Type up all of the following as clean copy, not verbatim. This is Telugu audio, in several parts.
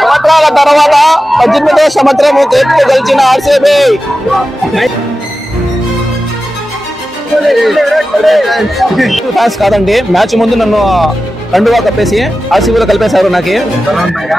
సంవత్సరాల తర్వాత 18వ సంవత్సరం గెలిచిన ఆర్సీబీ కాదండి. మ్యాచ్ ముందు నన్ను కండువా కప్పేసి ఆర్సీబీలో కలిపేశారు. నాకు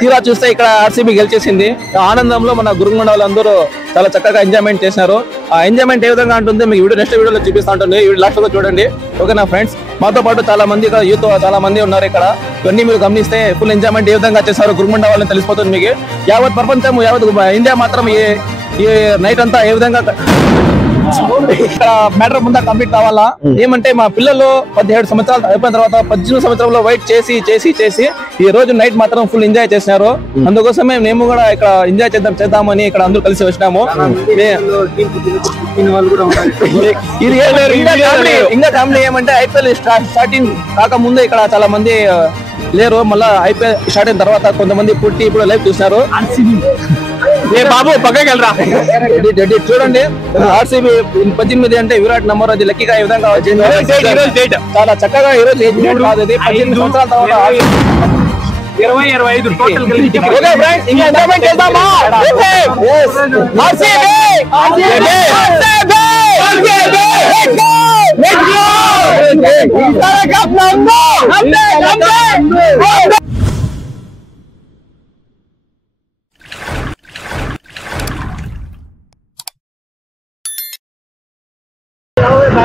తీరా చూస్తే ఇక్కడ ఆర్సీబీ గెలిచేసింది. ఆనందంలో మన గురుగుండ వాళ్ళందరూ చాలా చక్కగా ఎంజాయ్మెంట్ చేశారు. ఆ ఎంజాయ్మెంట్ ఏ విధంగా ఉంటుంది మీకు వీడియో నెక్స్ట్ వీడియోలో చూపిస్తా ఉంటుంది. లాస్ట్ లో చూడండి. ఓకే నా ఫ్రెండ్స్, మాతో పాటు చాలా మంది ఇక్కడ యూత్ చాలా మంది ఉన్నారు. ఇక్కడ ఇవన్నీ మీరు గమనిస్తే ఫుల్ ఎంజాయ్మెంట్ ఏ విధంగా చేశారు గురుగుండ వాళ్ళని తెలిసిపోతుంది మీకు. యావత్ ప్రపంచం యావత్ ఇండియా మాత్రం ఈ నైట్ అంతా ఏ విధంగా ఇక్కడ మ్యాటర్ ముందా కంప్లీట్ కావాలా. ఏమంటే మా పిల్లలు 17 సంవత్సరాలు అయిపోయిన తర్వాత 18 సంవత్సరంలో వెయిట్ చేసి ఈ రోజు నైట్ మాత్రం ఫుల్ ఎంజాయ్ చేసినారు. అందుకోసమే మేము కూడా ఇక్కడ ఎంజాయ్ చేద్దామని ఇక్కడ అందరూ కలిసి వచ్చినాము. ఇంకా ఫ్యామిలీ ఏమంటే ఐపీఎల్ స్టార్టింగ్ కాకముందే ఇక్కడ చాలా మంది లేరు. మళ్ళా ఐపీఎల్ స్టార్ట్ అయిన తర్వాత కొంతమంది పుట్టి ఇప్పుడు లైవ్ చూసినారు. ఏ బాబు పక్కకి వెళ్ళరా చూడండి. ఆర్సీబీ 18 అంటే విరాట్ నంబర్ అది లక్కీగా ఈ విధంగా చాలా చక్కగా ఈ రోజు 18 సంవత్సరాల తర్వాత 20-25 టోటల్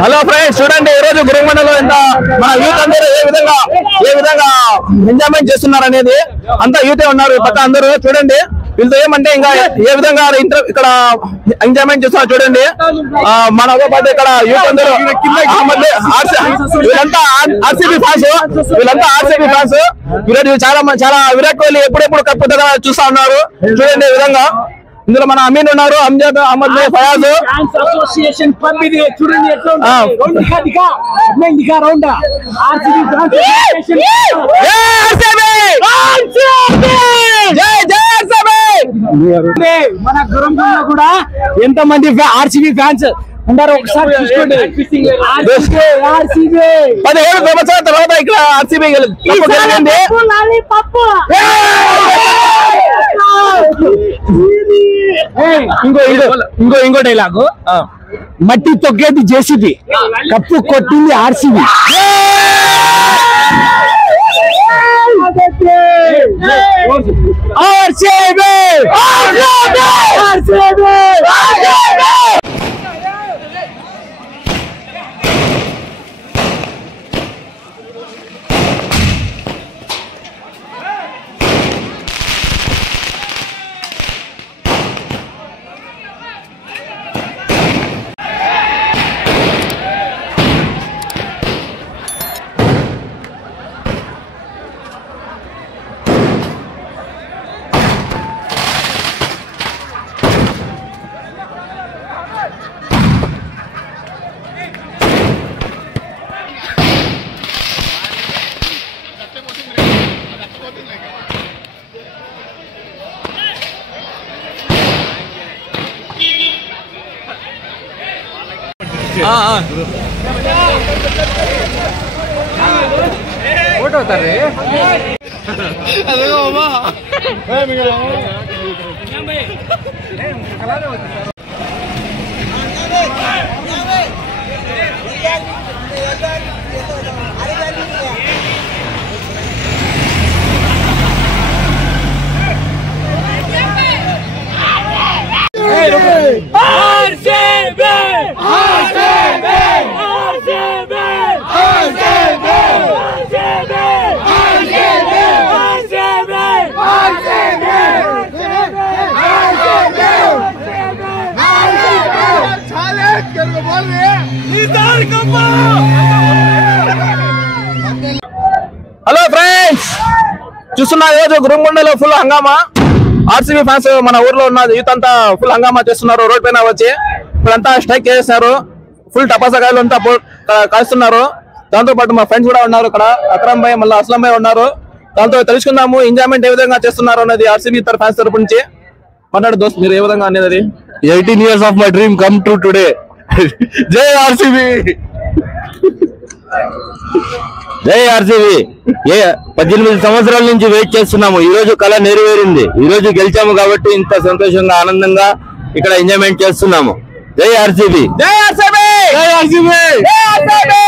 హలో ఫ్రెండ్స్, చూడండి ఈ రోజు గురుగుండలో ఎంత మన యూత్ అందరూ ఏ విధంగా ఎంజాయ్మెంట్ చేస్తున్నారు అనేది. అంతా యూతే ఉన్నారు పక్క అందరూ. చూడండి వీళ్ళతో ఏమంటే ఇంకా ఏ విధంగా ఇక్కడ ఎంజాయ్మెంట్ చేస్తున్నారు చూడండి. మనతో పాటు ఇక్కడ యూత్ అందరూ వీళ్ళంతా ఆర్సీబీ ఫ్యాన్స్. చాలా విరాట్ కోహ్లీ ఎప్పుడెప్పుడు కప్పుతుందా చూస్తా ఉన్నారు. చూడండి ఈ విధంగా. ఇందులో మన అమీన్ ఉన్నారు, అమ్జద్, అహ్మద్, ఫయాజ్. అసోసియేషన్ క్లబ్ ఇది చూడండి ఎట్లా ఉంది. మన గురంలో కూడా ఎంత మంది ఆర్సీబీ ఫ్యాన్స్ ఉన్నారు ఒకసారి చూసుకోండి. 17 సంవత్సరాల తర్వాత ఇక్కడ ఆర్సీబీ ఇంకో డైలాగు, మట్టి తొక్కేది జేసీబీ, కప్పు కొట్టింది ఆర్సీబీ. ఫోటో అవుతారు. హలో ఫ్రెండ్స్, చూస్తున్నా ఈరోజు గురుగుండలో ఫుల్ హంగామా. ఆర్సీబీ ఫ్యాన్స్ మన ఊర్లో ఉన్న యూత్ అంతా ఫుల్ హంగామా చేస్తున్నారు. రోడ్ పైన వచ్చి ఇప్పుడంతా స్ట్రైక్ చేస్తున్నారు. ఫుల్ టపాసాకాయలు అంతా కాస్తున్నారు. దాంతో పాటు మా ఫ్రెండ్స్ కూడా ఉన్నారు. ఇక్కడ అక్రమ్ భాయ్, మళ్ళీ అస్లం భాయ్ ఉన్నారు. దాంతో తెలుసుకుందాము ఎంజాయ్మెంట్ ఏ విధంగా చేస్తున్నారు అన్నది ఆర్సీబీ ఫ్యాన్స్ తరపు నుంచి. మాట్లాడు దోస్త్, మీరు ఏ విధంగా అనేది? 18 years of my dream come true today. జై ఆర్సీబీ. జై ఆర్సీబీ. 18 సంవత్సరాల నుంచి వెయిట్ చేస్తున్నాము. ఈ రోజు కళ నెరవేరింది. ఈ రోజు గెలిచాము కాబట్టి ఇంత సంతోషంగా ఆనందంగా ఇక్కడ ఎంజాయ్మెంట్ చేస్తున్నాము. జై ఆర్సీబీ. జై ఆర్సీబీ. జై ఆర్సీబీ. జై ఆర్సీబీ.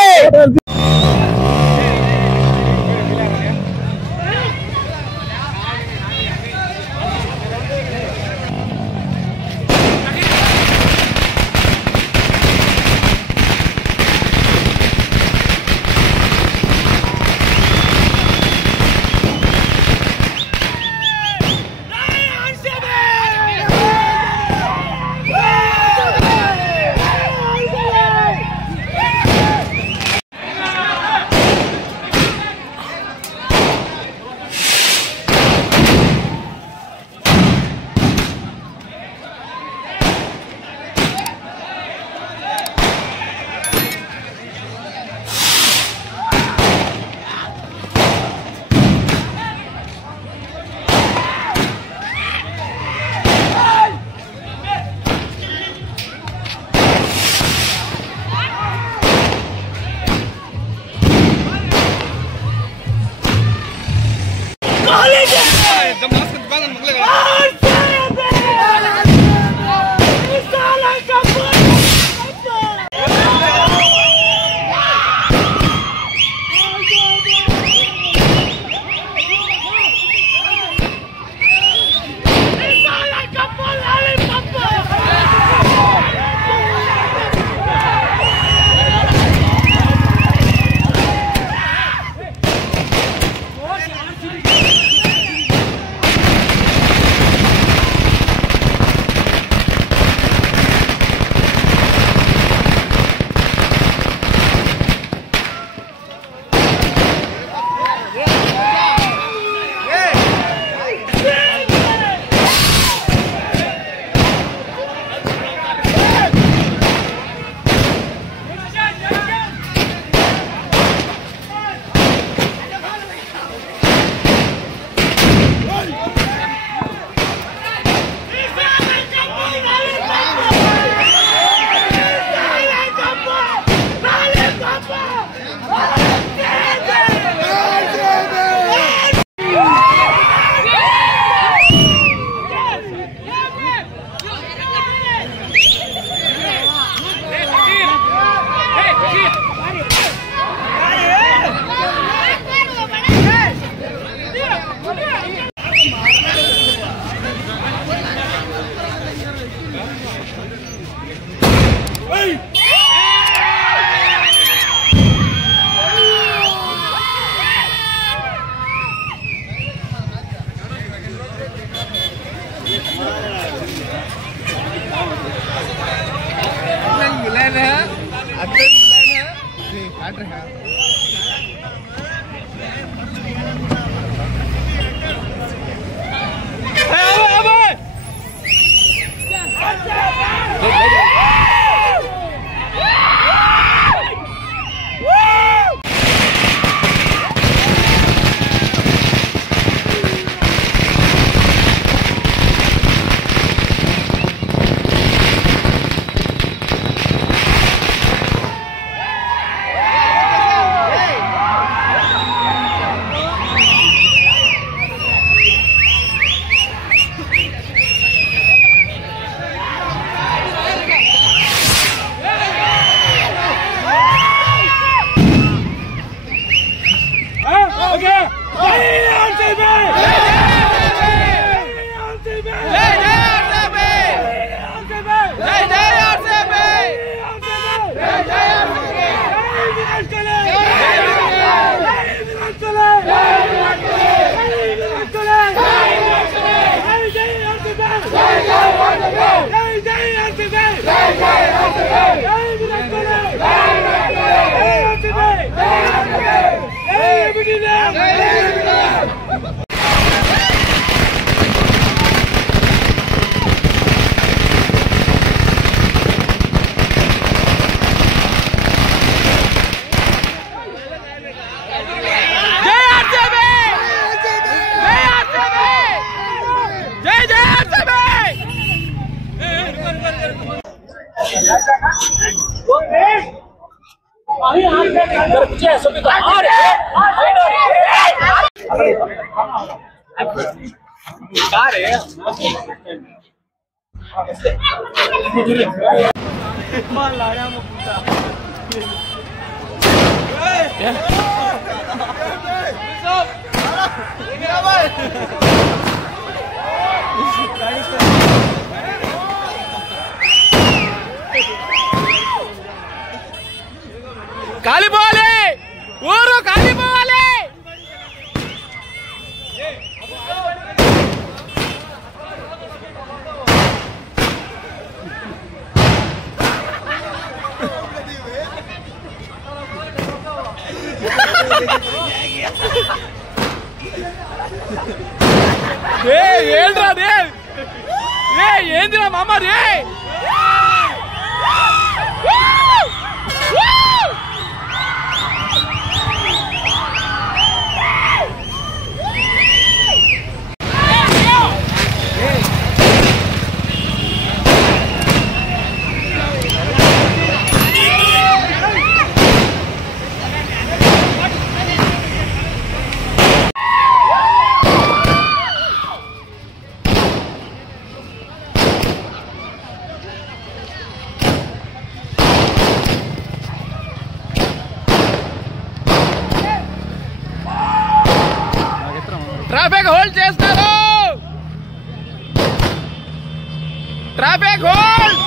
కాలిపోవాలి ఊరు కాలిపోవాలి. ఏంద్రా రే ఏందిరా మామ రే. ట్రాఫిక్ హోల్డ్ చేస్తారు. Traffic hold.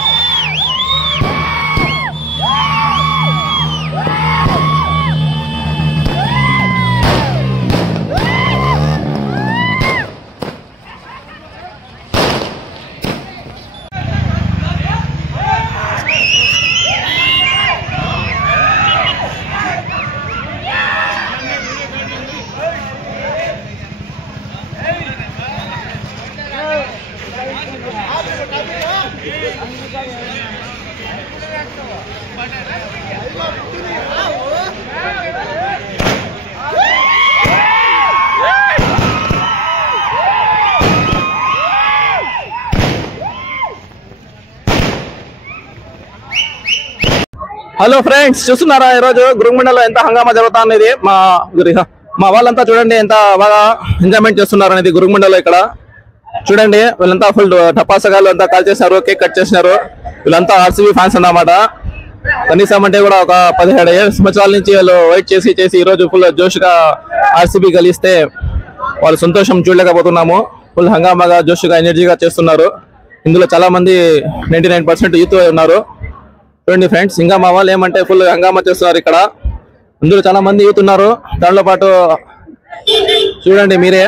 హలో ఫ్రెండ్స్, చూస్తున్నారా ఈరోజు గురుగుమండలో ఎంత హంగామా జరుగుతా అనేది. మా వాళ్ళంతా చూడండి ఎంత బాగా ఎంజాయ్మెంట్ చేస్తున్నారు అనేది గురుగుమండలో. ఇక్కడ చూడండి వీళ్ళంతా ఫుల్ టపాసగాళ్ళు అంతా కాల్ చేసినారు, కేక్ కట్ చేసినారు. వీళ్ళంతా ఆర్సీబీ ఫ్యాన్స్ అన్నమాట. కనీసం అంటే కూడా ఒక 17 సంవత్సరాల నుంచి వాళ్ళు వెయిట్ చేసి ఈ రోజు ఫుల్ జోష్గా ఆర్సీబీ గెలిస్తే వాళ్ళు సంతోషం చూడలేకపోతున్నాము. ఫుల్ హంగామాగా జోష్గా ఎనర్జీగా చేస్తున్నారు. ఇందులో చాలా మంది 99% యూత్ ఉన్నారు. చూడండి ఫ్రెండ్స్, ఇంకా మా వాళ్ళు ఏమంటే ఫుల్ హంగామా చేస్తున్నారు. ఇక్కడ ఇందులో చాలా మంది యూత్ ఉన్నారు. దాంట్లో పాటు చూడండి మీరే.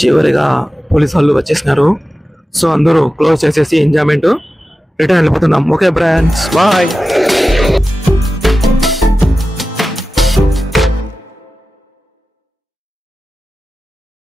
చివరిగా పోలీసు వాళ్ళు వచ్చేసినారు. సో అందరూ క్లోజ్ చేసేసి ఎంజాయ్మెంట్ రిటర్న్ వెళ్ళిపోతున్నాం. Okay friends, bye.